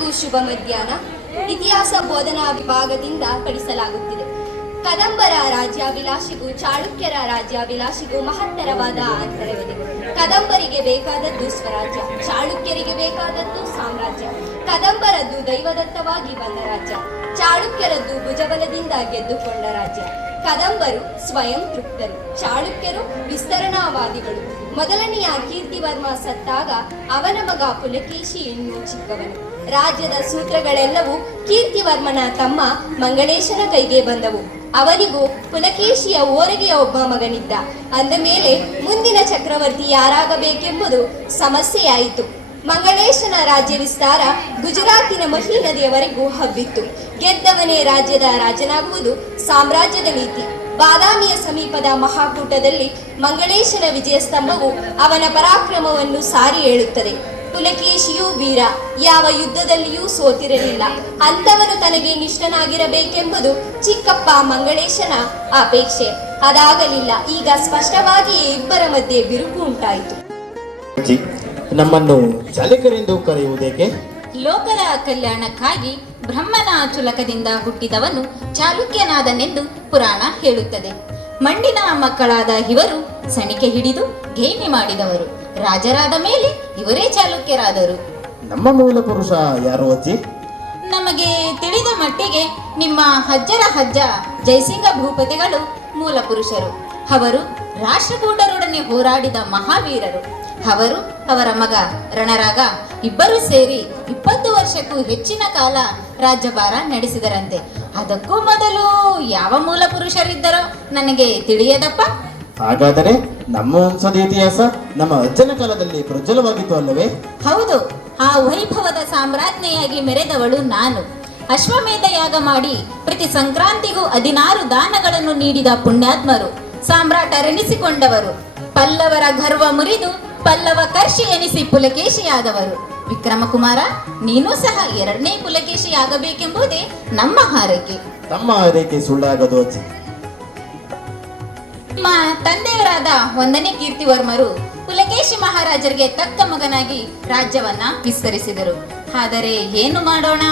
ಎಲ್ಲರಿಗೂ ಶುಭ ಮಧ್ಯಾಹ್ನ. ಇತಿಹಾಸ ಬೋಧನಾ ವಿಭಾಗದಿಂದ ಕಳಿಸಲಾಗುತ್ತಿದೆ. ಕದಂಬರ ರಾಜ್ಯಾಭಿಲಾಷಿಗೂ ಚಾಳುಕ್ಯರ ರಾಜ್ಯಾಭಿಲಾಷಿಗೂ ಮಹತ್ತರವಾದ ಅಂತರವಿದೆ. ಕದಂಬರಿಗೆ ಬೇಕಾದದ್ದು ಸ್ವರಾಜ್ಯ, ಚಾಳುಕ್ಯರಿಗೆ ಬೇಕಾದದ್ದು ಸಾಮ್ರಾಜ್ಯ. ಕದಂಬರದ್ದು ದೈವದತ್ತವಾಗಿ ಬಂದ ರಾಜ್ಯ, ಚಾಳುಕ್ಯರದ್ದು ಭುಜಬಲದಿಂದ ಗೆದ್ದುಕೊಂಡ ರಾಜ್ಯ. ಕದಂಬರು ಸ್ವಯಂ ತೃಪ್ತರು, ಚಾಳುಕ್ಯರು ವಿಸ್ತರಣಾವಾದಿಗಳು. ಮೊದಲನೆಯ ಕೀರ್ತಿವರ್ಮ ಸತ್ತಾಗ ಅವನ ಮಗ ಪುಲಕೇಶಿ ಇನ್ನೂ ಚಿಕ್ಕವನು. ರಾಜ್ಯದ ಸೂತ್ರಗಳೆಲ್ಲವೂ ಕೀರ್ತಿವರ್ಮನ ತಮ್ಮ ಮಂಗಳೇಶನ ಕೈಗೆ ಬಂದವು. ಅವನಿಗೂ ಪುಲಕೇಶಿಯ ಓರೆಗೆಯ ಒಬ್ಬ ಮಗನಿದ್ದ. ಅಂದ ಮೇಲೆ ಮುಂದಿನ ಚಕ್ರವರ್ತಿ ಯಾರಾಗಬೇಕೆಂಬುದು ಸಮಸ್ಯೆಯಾಯಿತು. ಮಂಗಳೇಶನ ರಾಜ್ಯ ವಿಸ್ತಾರ ಗುಜರಾತಿನ ಮಹಿ ನದಿಯವರೆಗೂ ಹಬ್ಬಿತ್ತು. ಗೆದ್ದವನೇ ರಾಜ್ಯದ ರಾಜನಾಗುವುದು ಸಾಮ್ರಾಜ್ಯದ ನೀತಿ. ಬಾದಾಮಿಯ ಸಮೀಪದ ಮಹಾಕೂಟದಲ್ಲಿ ಮಂಗಳೇಶನ ವಿಜಯ ಸ್ತಂಭವು ಅವನ ಪರಾಕ್ರಮವನ್ನು ಸಾರಿ ಹೇಳುತ್ತದೆ. ಪುಲಕೇಶಿಯೂ ವೀರ, ಯಾವ ಯುದ್ಧದಲ್ಲಿಯೂ ಸೋತಿರಲಿಲ್ಲ. ಅಂಥವನು ತನಗೆ ನಿಷ್ಠನಾಗಿರಬೇಕೆಂಬುದು ಚಿಕ್ಕಪ್ಪ ಮಂಗಳೇಶನ ಅಪೇಕ್ಷೆ. ಅದಾಗಲಿಲ್ಲ. ಈಗ ಸ್ಪಷ್ಟವಾಗಿಯೇ ಇಬ್ಬರ ಮಧ್ಯೆ ಬಿರುಕು ಉಂಟಾಯಿತು. ನಮ್ಮನ್ನು ಚಾಲಕರೆಂದು ಕರೆಯುವುದೇಕೆ? ಲೋಕರ ಕಲ್ಯಾಣಕ್ಕಾಗಿ ಬ್ರಹ್ಮನ ಚುಲಕದಿಂದ ಹುಟ್ಟಿದವನು ಚಾಲುಕ್ಯನಾದನೆಂದು ಪುರಾಣ ಹೇಳುತ್ತದೆ. ಮಂಡಿನ ಮಕ್ಕಳಾದ ಇವರು ಸಣಿಕೆ ಹಿಡಿದು ಗೇಮಿ ಮಾಡಿದವರು. ರಾಜರಾದ ಮೇಲೆ ಇವರೇ ಚಾಲುಕ್ಯರಾದರು. ನಮ್ಮ ಮೂಲ ಪುರುಷ ಯಾರು ಅಜ್ಜಿ? ನಮಗೆ ತಿಳಿದ ಮಟ್ಟಿಗೆ ನಿಮ್ಮ ಅಜ್ಜರ ಅಜ್ಜ ಜಯಸಿಂಗ ಭೂಪತಿಗಳು ಮೂಲ ಪುರುಷರು. ಅವರು ರಾಷ್ಟ್ರಕೂಟರೊಡನೆ ಹೋರಾಡಿದ ಮಹಾವೀರರು. ಅವರು ಅವರ ಮಗ ರಣರಾಗ ಇಬ್ಬರೂ ಸೇರಿ 20 ವರ್ಷಕ್ಕೂ ಹೆಚ್ಚಿನ ಕಾಲ ರಾಜ್ಯಭಾರ ನಡೆಸಿದರಂತೆ. ಅದಕ್ಕೂ ಮೊದಲು ಯಾವ ಮೂಲ ಪುರುಷರಿದ್ದರೋ ನನಗೆ ತಿಳಿಯದಪ್ಪ. ಹಾಗಾದರೆ ನಮ್ಮ ವಂಶದ ಇತಿಹಾಸ ನಮ್ಮ ಅಜ್ಜನ ಕಾಲದಲ್ಲಿ ಪ್ರಜ್ವಲವಾಗಿತ್ತು ಅಲ್ಲವೇ? ಹೌದು. ಆ ವೈಭವದ ಸಾಮ್ರಾಜ್ಞಿಯಾಗಿ ಮೆರೆದವಳು ನಾನು. ಅಶ್ವಮೇಧ ಯಾಗ ಮಾಡಿ ಪ್ರತಿ ಸಂಕ್ರಾಂತಿಗೂ 16 ದಾನಗಳನ್ನು ನೀಡಿದ ಪುಣ್ಯಾತ್ಮರು, ಸಾಮ್ರಾಟರೆನಿಸಿಕೊಂಡವರು. ಪಲ್ಲವರ ಗರ್ವ ಮುರಿದು ಪಲ್ಲವ ಕರ್ಷಿ ಎನಿಸಿ ಪುಲಕೇಶಿಯಾದವರು. ವಿಕ್ರಮಕುಮಾರ, ನೀನು ಸಹ 2ನೇ ಪುಲಕೇಶಿ ಆಗಬೇಕೆಂಬುದೇ ನಮ್ಮ ಹಾರೈಕೆ. ತಮ್ಮ ಹಾರೈಕೆ ಸುಳ್ಳಾಗದು ಅಜ್ಜಿ. ನಿಮ್ಮ ತಂದೆಯರಾದ 1ನೇ ಕೀರ್ತಿವರ್ಮರು ಪುಲಕೇಶಿ ಮಹಾರಾಜರಿಗೆ ತಕ್ಕ ಮಗನಾಗಿ ರಾಜ್ಯವನ್ನ ವಿಸ್ತರಿಸಿದರು. ಆದರೆ ಏನು ಮಾಡೋಣ,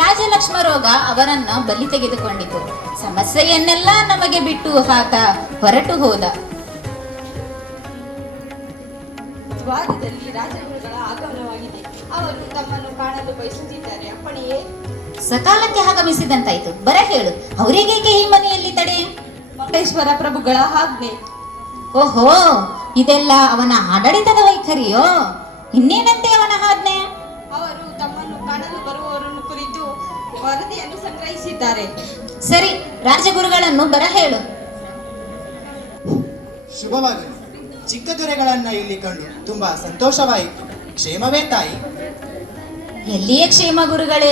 ರಾಜಲಕ್ಷ್ಮ ರೋಗ ಅವರನ್ನ ಬಲಿ ತೆಗೆದುಕೊಂಡಿತು. ಸಮಸ್ಯೆಯನ್ನೆಲ್ಲ ನಮಗೆ ಬಿಟ್ಟು ಆತ ಹೊರಟು ಹೋದ. ದ್ವಾರದಲ್ಲಿ ರಾಜಗುರುಗಳ ಆಗಮನವಾಗಿದೆ. ಅವರು ತಮ್ಮನ್ನು ಕಾಣಲು ಬಯಸುತ್ತಿದ್ದಾರೆ. ಅಪ್ಪಣೆಯೇ? ಸಕಾಲಕ್ಕೆ ಆಗಮಿಸಿದಂತಾಯ್ತು. ಬರ ಹೇಳು, ಅವರಿಗೇಕೆ ಈ ಮನೆಯಲ್ಲಿ ತಡೆ? ಮಂಗಳೇಶ್ವರ ಪ್ರಭುಗಳ ಆಜ್ಞೆ. ಓಹೋ, ಇದೆಲ್ಲ ಅವನ ಆಡಳಿತದ ವೈಖರಿಯೋ? ಇನ್ನೇನಂತೆ ಅವನ ಆಜ್ಞೆ? ಅವರು ತಮ್ಮನ್ನು ಕಾಣಲು ಬರುವವರನ್ನು ಕುರಿತು ವರದಿಯನ್ನು ಸಂಗ್ರಹಿಸಿದ್ದಾರೆ. ಸರಿ, ರಾಜಗುರುಗಳನ್ನು ಬರ ಹೇಳು. ಶುಭವಾಗಲಿ. ಚಿಕ್ಕ ದೊರೆಗಳನ್ನ ಇಲ್ಲಿ ಕಂಡು ತುಂಬಾ ಸಂತೋಷವಾಯಿತು. ಕ್ಷೇಮವೇ ತಾಯಿ? ಎಲ್ಲಿಯೇ ಕ್ಷೇಮ ಗುರುಗಳೇ.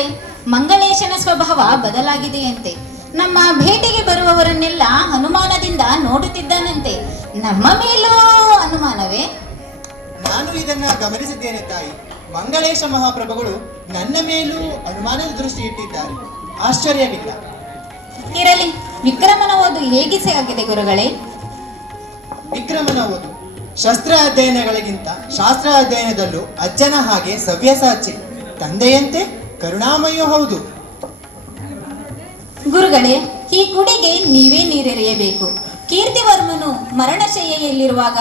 ಮಂಗಳೇಶನ ಸ್ವಭಾವ ಬದಲಾಗಿದೆಯಂತೆ. ನಮ್ಮ ಭೇಟಿಗೆ ಬರುವವರನ್ನೆಲ್ಲ ಅನುಮಾನದಿಂದ ನೋಡುತ್ತಿದ್ದಾನಂತೆ. ನಮ್ಮ ಮೇಲೂ ಅನುಮಾನವೇ? ನಾನು ಇದನ್ನ ಗಮನಿಸಿದ್ದೇನೆ ತಾಯಿ. ಮಂಗಳೇಶ ಮಹಾಪ್ರಭುಗಳು ನನ್ನ ಮೇಲೂ ಅನುಮಾನದ ದೃಷ್ಟಿ ಇಟ್ಟಿದ್ದಾರೆ. ಆಶ್ಚರ್ಯವಿಲ್ಲ. ಇರಲಿ, ವಿಕ್ರಮನ ಓದು ಹೇಗೆ ಆಗಿದೆ ಗುರುಗಳೇ? ವಿಕ್ರಮನ ಓದು ಶಸ್ತ್ರ ಅಧ್ಯಯನಗಳಿಗಿಂತ ಶಾಸ್ತ್ರ ಅಧ್ಯಯನದಲ್ಲೂ ಅಜ್ಜನ ಹಾಗೆ ಸವ್ಯಸಾಚಿ. ತಂದೆಯಂತೆ ಕರುಣಾಮಯೂ ಹೌದು. ಗುರುಗಳೇ, ಈ ಕುಡಿಗೆ ನೀವೇ ನೀರೆರೆಯಬೇಕು. ಕೀರ್ತಿವರ್ಮನು ಮರಣಶಯ್ಯೆಯಲ್ಲಿರುವಾಗ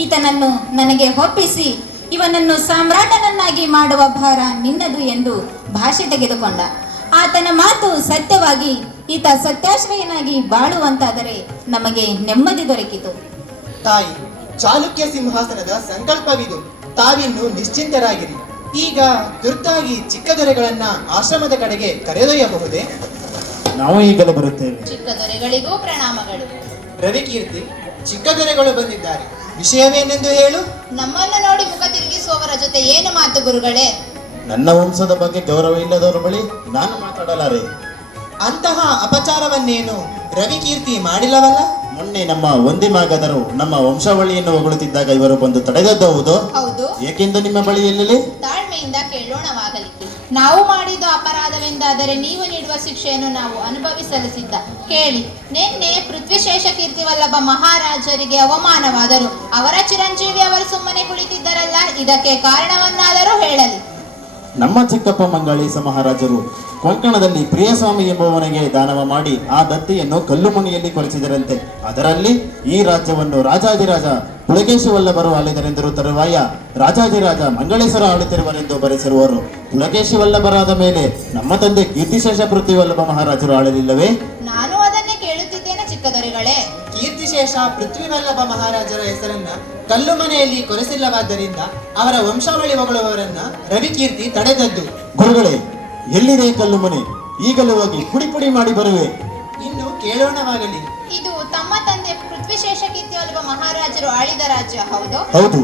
ಈತನನ್ನು ನನಗೆ ಒಪ್ಪಿಸಿ ಇವನನ್ನು ಸಾಮ್ರಾಟನನ್ನಾಗಿ ಮಾಡುವ ಭಾರ ನಿನ್ನದು ಎಂದು ಭಾಷೆ ತೆಗೆದುಕೊಂಡ. ಆತನ ಮಾತು ಸತ್ಯವಾಗಿ ಈತ ಸತ್ಯಾಶ್ರಯನಾಗಿ ಬಾಳುವಂತಾದರೆ ನಮಗೆ ನೆಮ್ಮದಿ ದೊರಕಿತು. ತಾಯಿ, ಚಾಲುಕ್ಯ ಸಿಂಹಾಸನದ ಸಂಕಲ್ಪವಿದು. ತಾವಿನ್ನು ನಿಶ್ಚಿಂತರಾಗಿರಿ. ಈಗ ತುರ್ತಾಗಿ ಚಿಕ್ಕ ದೊರೆಗಳನ್ನ ಆಶ್ರಮದ ಕಡೆಗೆ ಕರೆದೊಯ್ಯಬಹುದೇ? ನಾವು ಈಗಲೇ ಬರುತ್ತೇವೆ. ಚಿಕ್ಕ ದೊರೆಗಳಿಗೂ ಪ್ರಣಾಮಗಳು. ರವಿಕೀರ್ತಿ, ಚಿಕ್ಕ ದೊರೆಗಳು ಬಂದಿದ್ದಾರೆ. ವಿಷಯವೇನೆಂದು ಹೇಳು. ನಮ್ಮನ್ನು ನೋಡಿ ಮುಖ ತಿರುಗಿಸುವವರ ಜೊತೆ ಏನು ಮಾತು ಗುರುಗಳೇ? ನನ್ನ ವಂಶದ ಬಗ್ಗೆ ಗೌರವ ಇಲ್ಲದವರ ಬಳಿ ನಾನು ಮಾತಾಡಲಾರೆ. ಅಂತಹ ಅಪಚಾರವನ್ನೇನು ರವಿಕೀರ್ತಿ ಮಾಡಿಲ್ಲವಲ್ಲ? ಮೊನ್ನೆ ನಮ್ಮ ಒಂದಿಮಾಗದರು ನಮ್ಮ ವಂಶಾವಳಿಯನ್ನು ಹೊಗಳುತ್ತಿದ್ದಾಗ ಇವರು ಬಂದು ತಡೆದದ್ದು ಹೌದು. ಏಕೆಂದು ನಿಮ್ಮ ಬಳಿ ಎಲ್ಲಿ? ತಾಳ್ಮೆಯಿಂದ ಕೇಳೋಣವಾಗಲಿ. ನಾವು ಮಾಡಿದ ಅಪರಾಧವೆಂದಾದರೆ ನೀವು ನೀಡುವ ಶಿಕ್ಷೆಯನ್ನು ನಾವು ಅನುಭವಿಸಲು ಸಿದ್ಧ. ಕೇಳಿ, ನಿನ್ನೆ ಪೃಥ್ವಿಶೇಷ ಕೀರ್ತಿವಲ್ಲಭ ಮಹಾರಾಜರಿಗೆ ಅವಮಾನವಾದರು. ಅವರ ಚಿರಂಜೀವಿ ಅವರು ಸುಮ್ಮನೆ ಕುಳಿತಿದ್ದರಲ್ಲ, ಇದಕ್ಕೆ ಕಾರಣವನ್ನಾದರೂ ಹೇಳಲಿ. ನಮ್ಮ ಚಿಕ್ಕಪ್ಪ ಮಂಗಳೇಶ ಮಹಾರಾಜರು ಕೊಂಕಣದಲ್ಲಿ ಪ್ರಿಯಸ್ವಾಮಿ ಎಂಬುವನಿಗೆ ದಾನವ ಮಾಡಿ ಆ ದತ್ತಿಯನ್ನು ಕಲ್ಲು ಮಣಿಯಲ್ಲಿ ಕೊಲಿಸಿದರಂತೆ. ಅದರಲ್ಲಿ ಈ ರಾಜ್ಯವನ್ನು ರಾಜಾಧಿರಾಜ ಪುಲಕೇಶಿವಲ್ಲಭರು ಆಳಿದರೆಂದರು. ತರುವಾಯ ರಾಜಾಧಿರಾಜ ಮಂಗಳೇಶ್ವರ ಆಳುತ್ತಿರುವರೆಂದು ಬರೆಸಿರುವರು. ಪುಲಕೇಶಿವಲ್ಲಭರಾದ ಮೇಲೆ ನಮ್ಮ ತಂದೆ ಕೀರ್ತಿಶೇಷ ಪೃಥ್ವಿವಲ್ಲಭ ಮಹಾರಾಜರು ಆಳಲಿಲ್ಲವೇ? ನಾನು ಅದನ್ನೇ ಕೇಳುತ್ತಿದ್ದೇನೆ ಚಿಕ್ಕದೊರೆಗಳೇ. ಕೀರ್ತಿಶೇಷ ಪೃಥ್ವಿವಲ್ಲಭ ಮಹಾರಾಜರ ಹೆಸರನ್ನ ಕಲ್ಲು ಮನೆಯಲ್ಲಿ ಕೊರೆಸಿಲ್ಲವಾದ್ದರಿಂದ ಅವರ ವಂಶಾವಳಿ ಹೊಗಳುವವರನ್ನ ರವಿಕೀರ್ತಿ ತಡೆದದ್ದು. ಗುರುಗಳೇ, ಎಲ್ಲಿದೆ ಕಲ್ಲು ಮನೆ? ಈಗಲೂ ಹೋಗಿ ಪುಡಿ ಪುಡಿ ಮಾಡಿ ಬರುವೆ. ಇನ್ನು ಕೇಳೋಣವಾಗಲಿ. ಇದು ತಮ್ಮ ತಂದೆ ಪೃಥ್ವಿಶೇಷ ಕೀರ್ತಿವಲ್ಲಭ ಮಹಾರಾಜರು ಆಳಿದ ರಾಜ್ಯ ಹೌದು? ಹೌದು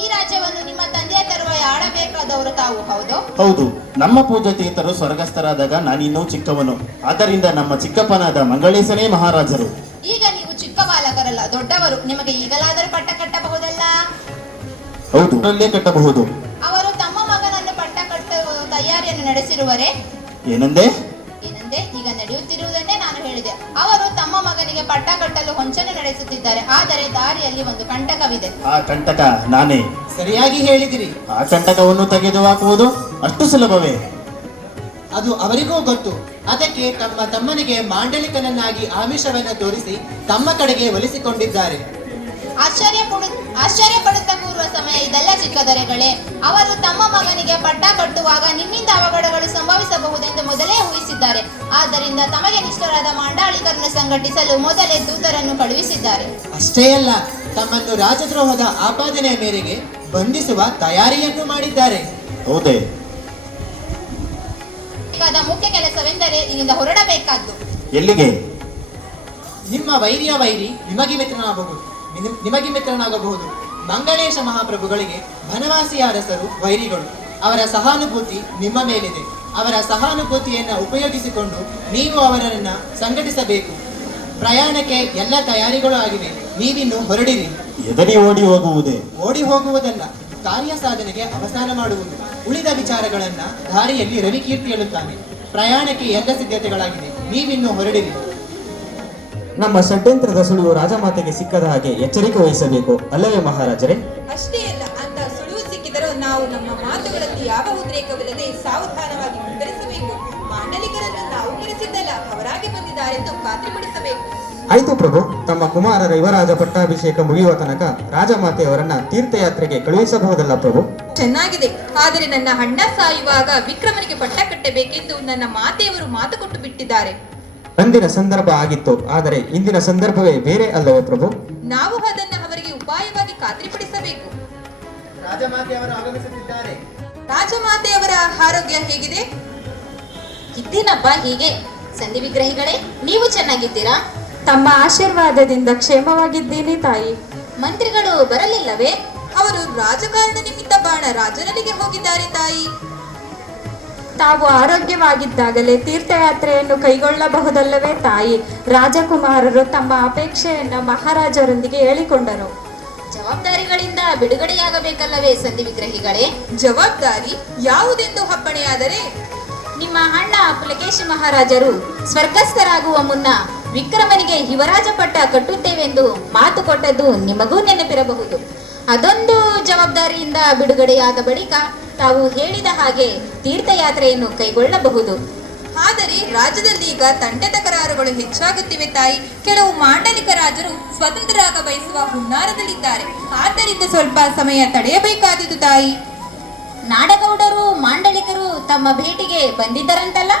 ಈ ರಾಜ್ಯವನ್ನು ನಿಮ್ಮ ತಂದೆಯ ತರುವಾಯ ಆಳಬೇಕಾದವರು ತಾವು ಹೌದು? ಹೌದು. ನಮ್ಮ ಪೂಜ್ಯ ತೀರ್ಥರು ಸ್ವರ್ಗಸ್ಥರಾದಾಗ ನಾನಿನ್ನೂ ಚಿಕ್ಕವನು. ಆದ್ದರಿಂದ ನಮ್ಮ ಚಿಕ್ಕಪ್ಪನಾದ ಮಂಗಳೇಶನೇ ಮಹಾರಾಜರು. ಈಗ ನೀವು ಚಿಕ್ಕ ಬಾಲಕರಲ್ಲ, ದೊಡ್ಡವರು. ನಿಮಗೆ ಈಗಲಾದರೂ ಪಟ್ಟ ಕಟ್ಟಬಹುದಲ್ಲ? ಹೌದು, ಅಲ್ಲೇ ಕಟ್ಟಬಹುದು. ಅವರು ತಮ್ಮ ಮಗನನ್ನು ಪಟ್ಟ ಕಟ್ಟುವ ತಯಾರಿಯನ್ನು ನಡೆಸಿರುವರೇ? ಏನಂದೆ? ಏನಂದೆ? ಈಗ ನಡೆಯುತ್ತಿರುವುದನ್ನೇ ನಾನು ಹೇಳಿದೆ. ಅವರು ತಮ್ಮ ಮಗನಿಗೆ ಪಟ್ಟ ಕಟ್ಟಲು ಹೊಂಚನೆ ನಡೆಸುತ್ತಿದ್ದಾರೆ. ಆದರೆ ದಾರಿಯಲ್ಲಿ ಒಂದು ಕಂಟಕವಿದೆ. ಆ ಕಂಟಕ ನಾನೇ. ಸರಿಯಾಗಿ ಹೇಳಿದಿರಿ. ಆ ಕಂಟಕವನ್ನು ತೆಗೆದು ಹಾಕುವುದು ಅಷ್ಟು ಸುಲಭವೇ? ಅದು ಅವರಿಗೂ ಗೊತ್ತು. ಅದಕ್ಕೆ ತಮ್ಮ ತಮ್ಮನಿಗೆ ಮಾಂಡಲಿಕನನ್ನಾಗಿ ಆಮಿಷವನ್ನು ತೋರಿಸಿ ತಮ್ಮ ಕಡೆಗೆ ಒಲಿಸಿಕೊಂಡಿದ್ದಾರೆ. ಆಶ್ಚರ್ಯ ಪಡುತ್ತಾ ಕೂರುವ ಸಮಯ ಇದೆಲ್ಲ ಚಿಕ್ಕದೊರೆಗಳೇ. ಅವರು ತಮ್ಮ ಮಗನಿಗೆ ಪಟ್ಟ ಕಟ್ಟುವಾಗ ನಿಮ್ಮಿಂದ ಅವಘಡಗಳು ಸಂಭವಿಸಬಹುದೆಂದು ಮೊದಲೇ ಊಹಿಸಿದ್ದಾರೆ. ಆದ್ದರಿಂದ ತಮಗೆ ನಿಷ್ಠರಾದ ಮಾಂಡಾಳಿಕರನ್ನು ಸಂಘಟಿಸಲು ಮೊದಲೇ ದೂತರನ್ನು ಕಳುಹಿಸಿದ್ದಾರೆ. ಅಷ್ಟೇ ಅಲ್ಲ, ತಮ್ಮನ್ನು ರಾಜದ್ರೋಹದ ಆಪಾದನೆಯ ಮೇರೆಗೆ ಬಂಧಿಸುವ ತಯಾರಿಯನ್ನು ಮಾಡಿದ್ದಾರೆ. ಹೌದೇ? ಮುಖ್ಯ ಕೆಲಸವೆಂದರೆ ಇಲ್ಲಿಂದ ಹೊರಡಬೇಕಾದ್ದು. ಎಲ್ಲಿಗೆ? ನಿಮ್ಮ ವೈರಿಯ ವೈರಿ ನಿಮಗೆ ಮಿತ್ರನಾಗಬಹುದು. ಮಂಗಳೇಶ ಮಹಾಪ್ರಭುಗಳಿಗೆ ಬನವಾಸಿಯ ಅರಸರು ವೈರಿಗಳು. ಅವರ ಸಹಾನುಭೂತಿ ನಿಮ್ಮ ಮೇಲಿದೆ. ಅವರ ಸಹಾನುಭೂತಿಯನ್ನು ಉಪಯೋಗಿಸಿಕೊಂಡು ನೀವು ಅವರನ್ನು ಸಂಘಟಿಸಬೇಕು. ಪ್ರಯಾಣಕ್ಕೆ ಎಲ್ಲ ತಯಾರಿಗಳು ಆಗಿವೆ. ನೀವಿನ್ನು ಹೊರಡಿರಿ. ಎದರಿ ಓಡಿ ಹೋಗುವುದೇ? ಓಡಿ ಹೋಗುವುದಲ್ಲ, ಕಾರ್ಯ ಸಾಧನೆಗೆ ಅವಸಾನ ಮಾಡುವುದು. ಉಳಿದ ವಿಚಾರಗಳನ್ನ ದಾರಿಯಲ್ಲಿ ರವಿಕೀರ್ತಿ ಹೇಳುತ್ತಾನೆ. ಪ್ರಯಾಣಕ್ಕೆ ಎಲ್ಲ ಸಿದ್ಧತೆಗಳಾಗಿದೆ. ನೀವಿನ್ನು ಹೊರಡಿರಿ. ನಮ್ಮ ಷಡ್ಯಂತ್ರದ ಸುಳಿವು ರಾಜಮಾತೆಗೆ ಸಿಕ್ಕದ ಹಾಗೆ ಎಚ್ಚರಿಕೆ ವಹಿಸಬೇಕು, ಅಲ್ಲವೇ ಮಹಾರಾಜರೇ? ಅಷ್ಟೇ ಅಲ್ಲ, ಅಂತ ಸುಳಿವು ಸಿಕ್ಕಿದರೂ ನಾವು ನಮ್ಮ ಮಾತುಗಳಲ್ಲಿ ಯಾವ ಉದ್ರೇಕವಿಲ್ಲದೆ ಸಾವಧಾನವಾಗಿ ಉತ್ತರಿಸಬೇಕು. ಮಾಂಡಲಿಕರನ್ನು ನಾವು ಕರೆಸಿದ್ದಲ್ಲ, ಅವರಾಗಿ ಬಂದಿದ್ದಾರೆಂದು ಖಾತ್ರಿಪಡಿಸಬೇಕು. ಆಯ್ತು ಪ್ರಭು, ತಮ್ಮ ಕುಮಾರರ ಯುವರಾಜ ಪಟ್ಟಾಭಿಷೇಕ ಮುಗಿಯುವ ತನಕ ರಾಜಮಾತೆಯವರನ್ನ ತೀರ್ಥಯಾತ್ರೆಗೆ ಕಳುಹಿಸಬಹುದಲ್ಲ ಪ್ರಭು? ಚೆನ್ನಾಗಿದೆ. ಆದರೆ ನನ್ನ ಅಣ್ಣ ಸಾಯುವಾಗ ವಿಕ್ರಮನಿಗೆ ಪಟ್ಟ ಕಟ್ಟಬೇಕೆಂದು ನನ್ನ ಮಾತೆಯವರು ಮಾತು ಕೊಟ್ಟು ಬಿಟ್ಟಿದ್ದಾರೆ. ಅಂದಿನ ಸಂದರ್ಭ ಆಗಿತ್ತು, ಆದರೆ ಇಂದಿನ ಸಂದರ್ಭವೇ ಬೇರೆ ಅಲ್ಲವೇ ಪ್ರಭು? ನಾವು ಅದನ್ನು ಅವರಿಗೆ ಉಪಾಯವಾಗಿ ಖಾತ್ರಿಪಡಿಸಬೇಕು. ರಾಜಮಾತೆಯವರು ಆಗಮಿಸುತ್ತಿದ್ದಾರೆ. ರಾಜಮಾತೆಯವರ ಆರೋಗ್ಯ ಹೇಗಿದೆ? ಇದ್ದೀನಪ್ಪ ಹೀಗೆ. ಸಂಧಿ ವಿಗ್ರಹಿಗಳೇ, ನೀವು ಚೆನ್ನಾಗಿದ್ದೀರಾ? ತಮ್ಮ ಆಶೀರ್ವಾದದಿಂದ ಕ್ಷೇಮವಾಗಿದ್ದೀನಿ ತಾಯಿ. ಮಂತ್ರಿಗಳು ಬರಲಿಲ್ಲವೇ? ಅವರು ರಾಜಕಾರಣ ನಿಮಿತ್ತ ಬಾಣ ರಾಜನಿಗೆ ಹೋಗಿದ್ದಾರೆ ತಾಯಿ. ತಾವು ಆರೋಗ್ಯವಾಗಿದ್ದಾಗಲೇ ತೀರ್ಥಯಾತ್ರೆಯನ್ನು ಕೈಗೊಳ್ಳಬಹುದಲ್ಲವೇ ತಾಯಿ? ರಾಜಕುಮಾರರು ತಮ್ಮ ಅಪೇಕ್ಷೆಯನ್ನ ಮಹಾರಾಜರೊಂದಿಗೆ ಹೇಳಿಕೊಂಡರು. ಜವಾಬ್ದಾರಿಗಳಿಂದ ಬಿಡುಗಡೆಯಾಗಬೇಕಲ್ಲವೇ ಸಂಧಿ ವಿಗ್ರಹಿಗಳೇ? ಜವಾಬ್ದಾರಿ ಯಾವುದೆಂದು ಅಪ್ಪಣೆಯಾದರೆ? ನಿಮ್ಮ ಅಣ್ಣ ಪುಲಕೇಶಿ ಮಹಾರಾಜರು ಸ್ವರ್ಗಸ್ಥರಾಗುವ ಮುನ್ನ ವಿಕ್ರಮನಿಗೆ ಯುವರಾಜ ಪಟ್ಟ ಕಟ್ಟುತ್ತೇವೆಂದು ಮಾತು ಕೊಟ್ಟದ್ದು ನಿಮಗೂ ನೆನಪಿರಬಹುದು. ಅದೊಂದು ಜವಾಬ್ದಾರಿಯಿಂದ ಬಿಡುಗಡೆಯಾದ ಬಳಿಕ ತಾವು ಹೇಳಿದ ಹಾಗೆ ತೀರ್ಥಯಾತ್ರೆಯನ್ನು ಕೈಗೊಳ್ಳಬಹುದು. ಆದರೆ ರಾಜ್ಯದಲ್ಲಿ ಈಗ ತಂಟೆ ತಕರಾರುಗಳು ಹೆಚ್ಚಾಗುತ್ತಿವೆ ತಾಯಿ. ಕೆಲವು ಮಾಂಡಲಿಕ ರಾಜರು ಸ್ವತಂತ್ರರಾಗ ಬಯಸುವ ಹುನ್ನಾರದಲ್ಲಿದ್ದಾರೆ. ಆದ್ದರಿಂದ ಸ್ವಲ್ಪ ಸಮಯ ತಡೆಯಬೇಕಾದೀತು ತಾಯಿ. ನಾಡಗೌಡರು ಮಾಂಡಲಿಕರು ತಮ್ಮ ಭೇಟಿಗೆ ಬಂದಿದ್ದರಂತಲ್ಲ?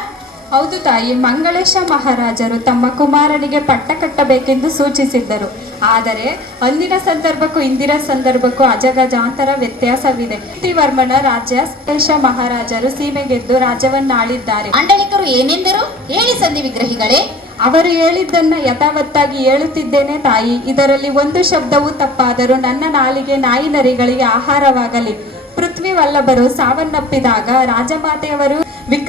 ಹೌದು ತಾಯಿ, ಮಂಗಳೇಶ ಮಹಾರಾಜರು ತಮ್ಮ ಕುಮಾರನಿಗೆ ಪಟ್ಟ ಕಟ್ಟಬೇಕೆಂದು ಸೂಚಿಸಿದ್ದರು. ಆದರೆ ಅಂದಿನ ಸಂದರ್ಭಕ್ಕೂ ಇಂದಿನ ಸಂದರ್ಭಕ್ಕೂ ಅಜಗಜಾಂತರ ವ್ಯತ್ಯಾಸವಿದೆ. ಕೀರ್ತಿವರ್ಮನ ರಾಜ್ಯ ಮಂಗಳೇಶ ಮಹಾರಾಜರು ಸೀಮೆಗೆದ್ದು ರಾಜ್ಯವನ್ನಾಳಿದ್ದಾರೆ. ಮಾಂಡಲಿಕರು ಏನೆಂದರು ಹೇಳಿ ಸಂಧಿ ವಿಗ್ರಹಿಗಳೇ? ಅವರು ಹೇಳಿದ್ದನ್ನ ಯಥಾವತ್ತಾಗಿ ಹೇಳುತ್ತಿದ್ದೇನೆ ತಾಯಿ. ಇದರಲ್ಲಿ ಒಂದು ಶಬ್ದವೂ ತಪ್ಪಾದರೂ ನನ್ನ ನಾಲಿಗೆ ನಾಯಿ ನರಿಗಳಿಗೆ ಆಹಾರವಾಗಲಿ. ಪೃಥ್ವಿವಲ್ಲಭರು ಸಾವನ್ನಪ್ಪಿದಾಗ ರಾಜಮಾತೆಯವರು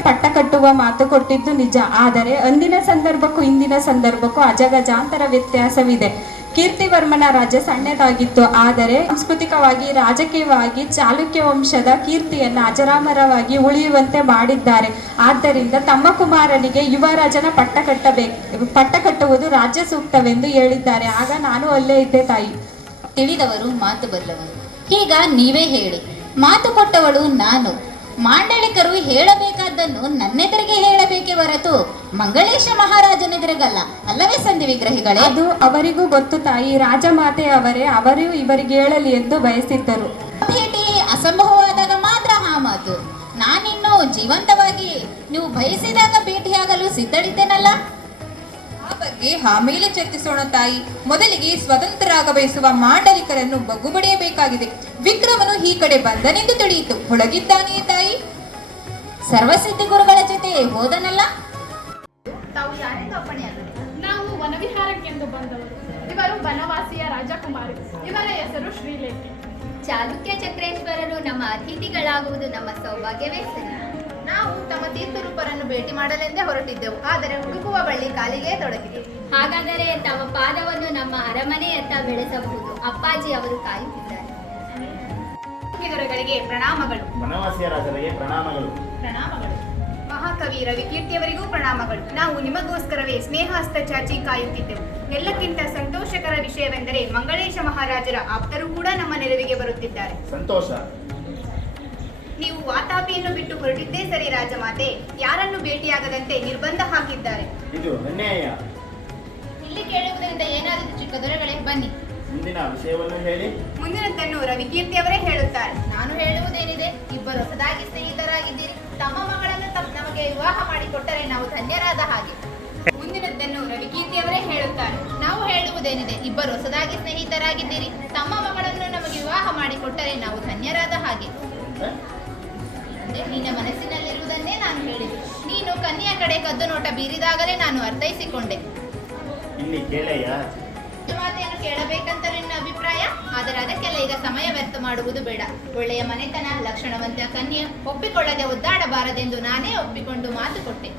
ಪಟ್ಟ ಕಟ್ಟುವ ಮಾತು ಕೊಟ್ಟಿದ್ದು ನಿಜ. ಆದರೆ ಅಂದಿನ ಸಂದರ್ಭಕ್ಕೂ ಇಂದಿನ ಸಂದರ್ಭಕ್ಕೂ ಅಜಗಜಾಂತರ ವ್ಯತ್ಯಾಸವಿದೆ. ಕೀರ್ತಿವರ್ಮನ ರಾಜ್ಯ ಸಣ್ಣದಾಗಿತ್ತು, ಆದರೆ ಸಾಂಸ್ಕೃತಿಕವಾಗಿ ರಾಜಕೀಯವಾಗಿ ಚಾಲುಕ್ಯ ವಂಶದ ಕೀರ್ತಿಯನ್ನು ಅಜರಾಮರವಾಗಿ ಉಳಿಯುವಂತೆ ಮಾಡಿದ್ದಾರೆ. ಆದ್ದರಿಂದ ತಮ್ಮ ಕುಮಾರನಿಗೆ ಯುವರಾಜನ ಪಟ್ಟ ಕಟ್ಟುವುದು ರಾಜ್ಯ ಸೂಕ್ತವೆಂದು ಹೇಳಿದ್ದಾರೆ. ಆಗ ನಾನು ಅಲ್ಲೇ ಇದ್ದೆ ತಾಯಿ. ತಿಳಿದವರು ಮಾತು ಬಲ್ಲವರು. ಈಗ ನೀವೇ ಹೇಳಿ. ಮಾತು ಕೊಟ್ಟವಳು ನಾನು. ಮಾಂಡಳಿಕರು ಹೇಳಬೇಕಾದ್ದನ್ನು ನನ್ನೆದುರಿಗೆ ಹೇಳಬೇಕೇ ಹೊರತು ಮಂಗಳೇಶ ಮಹಾರಾಜನೆದುರಿಗಲ್ಲ, ಅಲ್ಲವೇ ಸಂಧಿ ವಿಗ್ರಹಿಗಳೇ? ಅದು ಅವರಿಗೂ ಗೊತ್ತು ತಾಯಿ. ರಾಜಮಾತೆ ಅವರೇ ಅವರು ಇವರಿಗೆ ಹೇಳಲಿ ಎಂದು ಬಯಸಿದ್ದರು. ಭೇಟಿ ಅಸಂಭವವಾದಾಗ ಮಾತ್ರ ಆ ಮಾತು. ನಾನಿನ್ನು ಜೀವಂತವಾಗಿ ನೀವು ಬಯಸಿದಾಗ ಭೇಟಿಯಾಗಲು ಸಿದ್ಧಳಿದ್ದೇನಲ್ಲ. ಆ ಬಗ್ಗೆ ಆಮೇಲೆ ಚರ್ಚಿಸೋಣ ತಾಯಿ. ಮೊದಲಿಗೆ ಸ್ವತಂತ್ರರಾಗ ಬಯಸುವ ಮಾಂಡಲಿಕರನ್ನು ಬಗ್ಗುಬಡಿಯಬೇಕಾಗಿದೆ. ವಿಕ್ರಮನು ಈ ಕಡೆ ಬಂದನೆಂದು ತಿಳಿಯಿತು. ಒಳಗಿದ್ದಾನೆಯೇ ತಾಯಿ? ಸರ್ವಸಿದ್ಧಿ ಗುರುಗಳ ಜೊತೆ ಹೋದನಲ್ಲ. ತಾವು ಯಾರೆಂದು ಅಪ್ಪಣೆಯಾಗಲಿ? ನಾವು ವನವಿಹಾರಕ್ಕೆಂದು ಬಂದವರು. ಇವರು ಬನವಾಸಿಯ ರಾಜಕುಮಾರಿ. ಇವರ ಹೆಸರು ಶ್ರೀಲೇಖಿ. ಚಾಲುಕ್ಯ ಚಕ್ರೇಶ್ವರರು ನಮ್ಮ ಅತಿಥಿಗಳಾಗುವುದು ನಮ್ಮ ಸೌಭಾಗ್ಯವೇ ಸರಿ. ನಾವು ತಮ್ಮ ತೀರ್ಥರೂಪರನ್ನು ಭೇಟಿ ಮಾಡಲೆಂದೇ ಹೊರಟಿದ್ದೆವು, ಆದರೆ ಹುಡುಕುವ ಬಳ್ಳಿ ಕಾಲಿಗೆ ತೊಡಗಿದೆ. ಹಾಗಾದರೆ ತಮ್ಮ ಪಾದವನ್ನು ನಮ್ಮ ಅರಮನೆಯತ್ತ ಬೆಳೆಸಬಹುದು. ಅಪ್ಪಾಜಿ ಅವರು ಕಾಯುತ್ತಿದ್ದಾರೆ. ದೊರೆಗಳಿಗೆ ಪ್ರಣಾಮಗಳು. ವನವಾಸಿಯ ರಾಜರಿಗೆ ಪ್ರಣಾಮಗಳು. ಪ್ರಣಾಮಗಳು. ಮಹಾಕವಿ ರವಿಕೀರ್ತಿಯವರಿಗೂ ಪ್ರಣಾಮಗಳು. ನಾವು ನಿಮಗೋಸ್ಕರವೇ ಸ್ನೇಹ ಹಸ್ತ ಚಾಚಿ ಕಾಯುತ್ತಿದ್ದೆವು. ಎಲ್ಲಕ್ಕಿಂತ ಸಂತೋಷಕರ ವಿಷಯವೆಂದರೆ ಮಂಗಳೇಶ ಮಹಾರಾಜರ ಆಪ್ತರು ಕೂಡ ನಮ್ಮ ನೆರವಿಗೆ ಬರುತ್ತಿದ್ದಾರೆ. ಸಂತೋಷ. ನೀವು ವಾತಾಪಿಯನ್ನು ಬಿಟ್ಟು ಹೊರಟಿದ್ದೇ ಸರಿ ರಾಜಮಾತೆ. ಯಾರನ್ನು ಭೇಟಿಯಾಗದಂತೆ ನಿರ್ಬಂಧ ಹಾಕಿದ್ದಾರೆ. ಇದು ಅನ್ಯಾಯ. ಇಲ್ಲಿ ಕೇಳುವುದರಿಂದ ಏನಾದರೂ ಚಿಕ್ಕ ದೊರೆಗಳೇ, ಬನ್ನಿ. ಮುಂದಿನ ವಿಷಯವನ್ನು ಹೇಳಿ. ಮುಂದಿನದನ್ನು ರವಿಕೀರ್ತಿಯವರೇ ಹೇಳುತ್ತಾರೆ. ನಾನು ಹೇಳುವುದೇನಿದೆ, ಇಬ್ಬರು ಹೊಸದಾಗಿ ಸ್ನೇಹಿತರಾಗಿದ್ದೀರಿ. ತಮ್ಮ ಮಗಳನ್ನು ನಮಗೆ ವಿವಾಹ ಮಾಡಿಕೊಟ್ಟರೆ ನಾವು ಧನ್ಯರಾದ ಹಾಗೆ. ಮುಂದಿನದ್ದನ್ನು ರವಿಕೀರ್ತಿಯವರೇ ಹೇಳುತ್ತಾರೆ. ನಾವು ಹೇಳುವುದೇನಿದೆ, ಇಬ್ಬರು ಹೊಸದಾಗಿ ಸ್ನೇಹಿತರಾಗಿದ್ದೀರಿ. ತಮ್ಮ ಮಗಳನ್ನು ನಮಗೆ ವಿವಾಹ ಮಾಡಿಕೊಟ್ಟರೆ ನಾವು ಧನ್ಯರಾದ ಹಾಗೆ. ನಿನ್ನ ಮನಸ್ಸಿನಲ್ಲಿರುವುದನ್ನೇ ನಾನು ಹೇಳಿದೆ. ನೀನು ಕನ್ಯೆಯ ಕಡೆ ಕದ್ದು ನೋಟ ಬೀರಿದಾಗಲೇ ನಾನು ಅರ್ಥೈಸಿಕೊಂಡೆ. ಇಲ್ಲಿ ಕೇಳಯ್ಯ. ಮಾತೆಯನ್ನು ಕೇಳಬೇಕಂತ ನಿನ್ನ ಅಭಿಪ್ರಾಯ. ಆದರೆ ಅದಕ್ಕೆಲ್ಲ ಈಗ ಸಮಯ ವ್ಯರ್ಥ ಮಾಡುವುದು ಬೇಡ. ಒಳ್ಳೆಯ ಮನೆತನ, ಲಕ್ಷಣವಂತ ಕನ್ಯೆ, ಒಪ್ಪಿಕೊಳ್ಳದೆ ಒದ್ದಾಡಬಾರದೆಂದು ನಾನೇ ಒಪ್ಪಿಕೊಂಡು ಮಾತು ಕೊಟ್ಟೆ.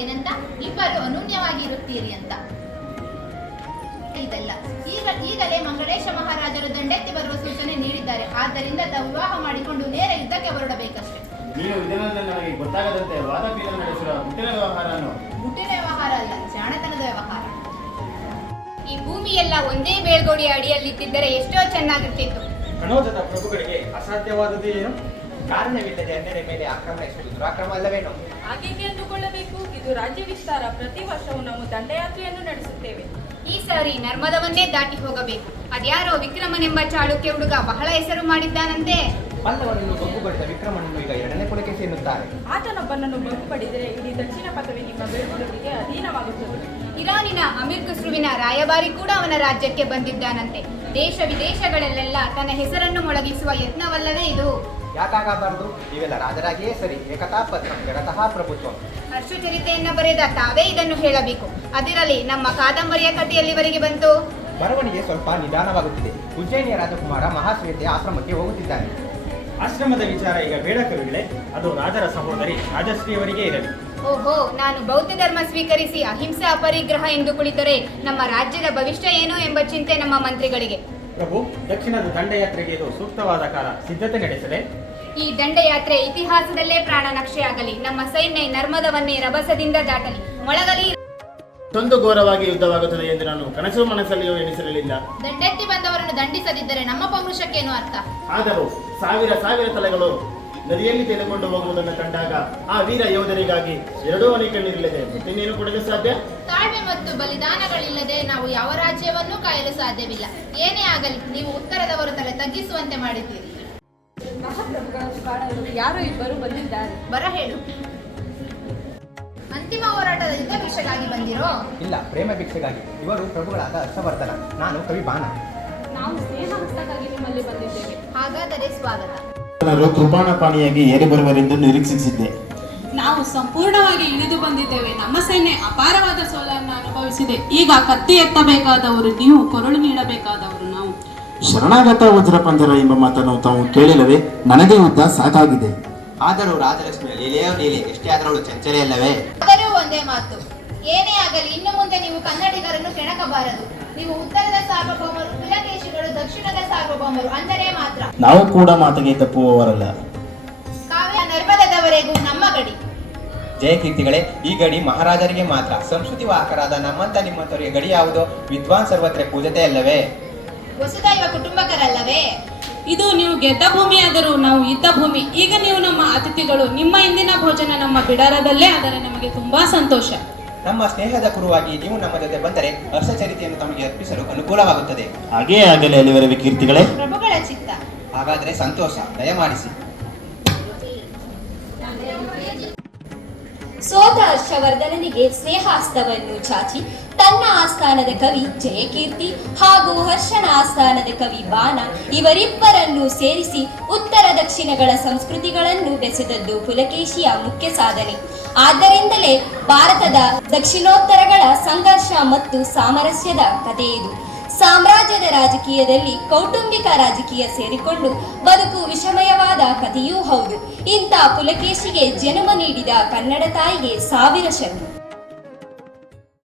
ಏನಂತ? ಇಬ್ಬರು ಅನೂನ್ಯವಾಗಿ ಇರುತ್ತೀರಿ ಅಂತ. ಇದಲ್ಲ, ಈಗಲೇ ಮಂಗಳೇಶ ಮಹಾರಾಜರು ದಂಡೆತ್ತಿ ಬರುವ ಸೂಚನೆ ನೀಡಿದ್ದಾರೆ. ಆದ್ದರಿಂದ ತಾವು ವಿವಾಹ ಮಾಡಿಕೊಂಡು ನೇರ ಯುದ್ಧಕ್ಕೆ ಹೊರಡಬೇಕಷ್ಟೇ. ನೀವು ಇದನ್ನೆಲ್ಲ ನನಗೆ ಗೊತ್ತಾಗದಂತೆ ವಾದಪೀಠ ನಡೆಸಿರುವ ಮುಟ್ಟಿನ ಮುಟ್ಟಿನ ವ್ಯವಹಾರ ಅಲ್ಲ, ಜಾಣತನದ ವ್ಯವಹಾರ. ಈ ಭೂಮಿಯೆಲ್ಲ ಒಂದೇ ಬೇಳ್ಗೋಡಿಯ ಅಡಿಯಲ್ಲಿದ್ದರೆ ಎಷ್ಟೋ ಚೆನ್ನಾಗಿರ್ತಿತ್ತು. ಕನೋಜದ ಪ್ರಭುಗಳಿಗೆ ಅಸಾಧ್ಯವಾದದ್ದು ಏನು? ಕಾರಣವಿಲ್ಲದೆ ಅನ್ಯರ ಮೇಲೆ ಆಕ್ರಮಣ ಎಷ್ಟು ದುರಾಕ್ರಮ ಅಲ್ಲವೇನೋ? ಹಾಗೇಕೆ ಅಂದುಕೊಳ್ಳಬೇಕು? ಇದು ರಾಜ್ಯ ವಿಸ್ತಾರ. ಪ್ರತಿ ವರ್ಷವೂ ನಾವು ದಂಡಯಾತ್ರೆಯನ್ನು ನಡೆಸುತ್ತೇವೆ. ಈ ಸಾರಿ ನರ್ಮದವನ್ನೇ ದಾಟಿ ಹೋಗಬೇಕು. ಅದ್ಯಾರೋ ವಿಕ್ರಮನೆಂಬ ಚಾಳುಕ್ಯ ಹುಡುಗ ಬಹಳ ಹೆಸರು ಮಾಡಿದ್ದಾನಂತೆ. ಪಲ್ಲವನನ್ನು ಬಗ್ಗುಬಡಿದ ವಿಕ್ರಮನನ್ನು ಈಗ ಎರಡನೇ ಪುಲಕೇಶಿ ಎನ್ನುತ್ತಾರೆ. ಆತನೊಬ್ಬನನ್ನು ಬಗ್ಗುಪಡಿದರೆ ಇಡೀ ದಕ್ಷಿಣ ಪಥವೇ ನಿಮ್ಮ ಬೇಳ್ಕೊಡುಗೆಗೆ ಅಧೀನವಾಗುತ್ತದೆ. ಇರಾನಿನ ಅಮೀರ್ ಖುಸ್ರುವಿನ ರಾಯಭಾರಿ ಕೂಡ ಅವನ ರಾಜ್ಯಕ್ಕೆ ಬಂದಿದ್ದಾನಂತೆ. ದೇಶ ವಿದೇಶಗಳಲ್ಲೆಲ್ಲ ತನ್ನ ಹೆಸರನ್ನು ಮೊಳಗಿಸುವ ಯತ್ನವಲ್ಲವೇ ಇದು? ಯಾಕಾಗಬಾರದು? ಇವೆಲ್ಲ ರಾಜರಾಗಿಯೇ ಸರಿ. ಏಕತಾ ಪತ್ರಂ ಜಗತಃ ಪ್ರಭುತ್ವಂ. ಹರ್ಷಚರಿತೆಯನ್ನ ಬರೆದ ತಾವೇ ಇದನ್ನು ಹೇಳಬೇಕು. ಅದಿರಲಿ, ನಮ್ಮ ಕಾದಂಬರಿಯ ಕಥೆ ಎಲ್ಲಿವರೆಗೆ ಬಂತು? ಬರವಣಿಗೆ ಸ್ವಲ್ಪ ನಿಧಾನವಾಗುತ್ತಿದೆ. ಉಜ್ಜಯಿನಿಯ ರಾಜಕುಮಾರ ಮಹಾಶ್ವೇತೆಯ ಆಶ್ರಮಕ್ಕೆ ಹೋಗುತ್ತಿದ್ದಾನೆ. ಆಶ್ರಮದ ವಿಚಾರ ಈಗ ಬೇಡ ಕವಿಗಳೇ. ಅದು ರಾಜರ ಸಹೋದರಿ ರಾಜಶ್ರೀಯವರಿಗೆ ಇರಲಿ. ಓಹೋ, ನಾನು ಬೌದ್ಧ ಧರ್ಮ ಸ್ವೀಕರಿಸಿ ಅಹಿಂಸಾ ಅಪರಿಗ್ರಹ ಎಂದು ಕುಳಿತರೆ ನಮ್ಮ ರಾಜ್ಯದ ಭವಿಷ್ಯ ಏನು ಎಂಬ ಚಿಂತೆ ನಮ್ಮ ಮಂತ್ರಿಗಳಿಗೆ. ಪ್ರಭು, ದಕ್ಷಿಣದ ದಂಡಯಾತ್ರೆಗೆ ಇದು ಸೂಕ್ತವಾದ ಕಾಲ. ಸಿದ್ಧತೆ ನಡೆಸಲೇ? ಈ ದಂಡಯಾತ್ರೆ ಇತಿಹಾಸದಲ್ಲೇ ಪ್ರಾಣ ನಕ್ಷೆಯಾಗಲಿ. ನಮ್ಮ ಸೈನ್ಯ ನರ್ಮದವನ್ನೇ ರಭಸದಿಂದ ದಾಟಲಿ, ಮೊಳಗಲಿ. ಒಂದು ಘೋರವಾಗಿ ಯುದ್ಧವಾಗುತ್ತದೆ ಎಂದು ನಾನು ಕನಸು ಮನಸ್ಸಲ್ಲಿಯೂ ಎಣಿಸಿರಲಿಲ್ಲ. ದಂಡೆತ್ತಿ ಬಂದವರನ್ನು ದಂಡಿಸದಿದ್ದರೆ ನಮ್ಮ ಪೌರುಷಕ್ಕೇನು ಅರ್ಥ? ಆದರೂ ಸಾವಿರ ಸಾವಿರ ತಲೆಗಳು ನದಿಯಲ್ಲಿ ತೆಗೆದುಕೊಂಡು ಹೋಗುವುದನ್ನು ಕಂಡಾಗ ಆ ವೀರ ಯೋಧರಿಗಾಗಿ ಎರಡೂ ಮನೆ ಕಣ್ಣಿರಲಿದೆ. ಮತ್ತಿನ್ನೇನು ಕೊಡಲು ಸಾಧ್ಯ? ತಾಳ್ಮೆ ಮತ್ತು ಬಲಿದಾನಗಳಿಲ್ಲದೆ ನಾವು ಯಾವ ರಾಜ್ಯವನ್ನೂ ಕಾಯಲು ಸಾಧ್ಯವಿಲ್ಲ. ಏನೇ ಆಗಲಿ, ನೀವು ಉತ್ತರದವರು ತಲೆ ತಗ್ಗಿಸುವಂತೆ ಮಾಡಿದ್ದೀರಿ. ಮಹಾಪ್ರಭುಗಳನ್ನು ಕಾಣಲು ಯಾರೋ ಇಬ್ಬರು ಬಂದಿದ್ದಾರೆ. ಬರ ಹೇಳು. ಅಂತಿಮ ಹೋರಾಟದ ಯುದ್ಧ ಭಿಕ್ಷೆಗಾಗಿ ಬಂದಿರೋ? ಇಲ್ಲ, ಪ್ರೇಮ ಭಿಕ್ಷೆಗಾಗಿ. ಇವರು ಪ್ರಭುಗಳಾದ ಹರ್ಷವರ್ಧನ, ನಾನು ಕವಿ ಬಾಣ. ನಾವು ಸ್ನೇಹ ಹಸ್ತಕ್ಕಾಗಿ ನಿಮ್ಮಲ್ಲಿ ಬಂದಿದ್ದೇವೆ. ಹಾಗಾದರೆ ಸ್ವಾಗತ. ಕೃಪಾಣಪಾಣಿಯಾಗಿ ಏರಿ ಬರುವರೆಂದು ನಿರೀಕ್ಷಿಸಿದ್ದೆ. ನಾವು ಸಂಪೂರ್ಣವಾಗಿ ಇಳಿದು ಬಂದಿದ್ದೇವೆ. ನಮ್ಮ ಸೈನ್ಯ ಅಪಾರವಾದ ಸೋಲನ್ನು ಅನುಭವಿಸಿದೆ. ಈಗ ಕತ್ತಿ ಎತ್ತಬೇಕಾದವರು ನೀವು, ಕೊರಳು ನೀಡಬೇಕಾದವರು ನಾವು. ಶರಣಾಗತ ವಜ್ರಪಂಜರ ಎಂಬ ಮಾತನ್ನು ತಾವು ಕೇಳಿಲ್ಲವೇ? ನನಗೆ ಯುದ್ಧ ಸಾಕಾಗಿದೆ. ಆದರೂ ರಾಜಲಕ್ಷ್ಮಿಯ ಲೀಲೆಯೋ ಲೀಲೆ, ಎಷ್ಟೇ ಆದರೂ ಚಂಚಲೆಯಲ್ಲವೇ? ಆದರೂ ಒಂದೇ ಮಾತು, ಏನೇ ಆಗಲಿ ಇನ್ನು ಮುಂದೆ ನೀವು ಕನ್ನಡಿಗರನ್ನು ಕೆಣಕಬಾರದು. ನೀವು ಉತ್ತರದ ಸಾರ್ವಭೌಮರು, ಪುಲಕೇಶಿಗಳು ದಕ್ಷಿಣದ ಸಾರ್ವಭೌಮರು ಅಂದರೆ ಮಾತ್ರ. ನಾವು ಕೂಡ ಮಾತಿಗೆ ತಪ್ಪುವವರಲ್ಲ. ಕಾವ್ಯ ನರ್ಮದದವರೆಗೂ ನಮ್ಮ ಗಡಿ. ಜಯಕೀರ್ತಿಗಳೇ, ಈ ಗಡಿ ಮಹಾರಾಜರಿಗೆ ಮಾತ್ರ. ಸಂಸ್ಕೃತಿ ವಾಹಕರಾದ ನಮ್ಮಂತ ನಿಮ್ಮಂತವರಿಗೆ ಗಡಿ ಯಾವುದೋ? ವಿದ್ವಾನ್ ಸರ್ವತ್ರ ಪೂಜತೆ ಅಲ್ಲವೇ? ವಸುದೈವ ಕುಟುಂಬಕರಲ್ಲವೇ? ಇದು ನೀವು ಗೆದ್ದ ಭೂಮಿಯಾದರೂ ನಾವು ಇದ್ದ ಭೂಮಿ. ಈಗ ನೀವು ನಮ್ಮ ಅತಿಥಿಗಳು. ನಿಮ್ಮ ಇಂದಿನ ಭೋಜನ ನಮ್ಮ ಬಿಡಾರದಲ್ಲೇ ಆದರೆ ನಮಗೆ ತುಂಬಾ ಸಂತೋಷ. ನಮ್ಮ ಸ್ನೇಹದ ಕುರುವಾಗಿ ನೀವು ನಮ್ಮ ಜೊತೆ ಬಂದರೆ ಹರ್ಷಚರಿತೆಯನ್ನು ತಮಗೆ ಅರ್ಪಿಸಲು ಅನುಕೂಲವಾಗುತ್ತದೆ. ಹಾಗೆಯೇ ಆಗಲಿ ಅಲ್ಲಿವರೆಗೆ ಕೀರ್ತಿಗಳೇ. ಪ್ರಭುಗಳ ಚಿತ್ತ. ಹಾಗಾದರೆ ಸಂತೋಷ, ದಯಮಾಡಿಸಿ. ಸೋತ ಹರ್ಷವರ್ಧನನಿಗೆ ಸ್ನೇಹಾಸ್ತವನ್ನು ಚಾಚಿ ತನ್ನ ಆಸ್ಥಾನದ ಕವಿ ಜಯಕೀರ್ತಿ ಹಾಗೂ ಹರ್ಷನ ಆಸ್ಥಾನದ ಕವಿ ಬಾಣ ಇವರಿಬ್ಬರನ್ನು ಸೇರಿಸಿ ಉತ್ತರ ದಕ್ಷಿಣಗಳ ಸಂಸ್ಕೃತಿಗಳನ್ನು ಬೆಸೆದದ್ದು ಪುಲಕೇಶಿಯ ಮುಖ್ಯ ಸಾಧನೆ. ಆದ್ದರಿಂದಲೇ ಭಾರತದ ದಕ್ಷಿಣೋತ್ತರಗಳ ಸಂಘರ್ಷ ಮತ್ತು ಸಾಮರಸ್ಯದ ಕಥೆಯಿದು. ಸಾಮ್ರಾಜ್ಯದ ರಾಜಕೀಯದಲ್ಲಿ ಕೌಟುಂಬಿಕ ರಾಜಕೀಯ ಸೇರಿಕೊಂಡು ಬದುಕು ವಿಷಮಯವಾದ ಕಥೆಯೂ ಹೌದು. ಇಂಥ ಪುಲಕೇಶಿಗೆ ಜನ್ಮ ನೀಡಿದ ಕನ್ನಡ ತಾಯಿಗೆ 1000 ಶರಣು.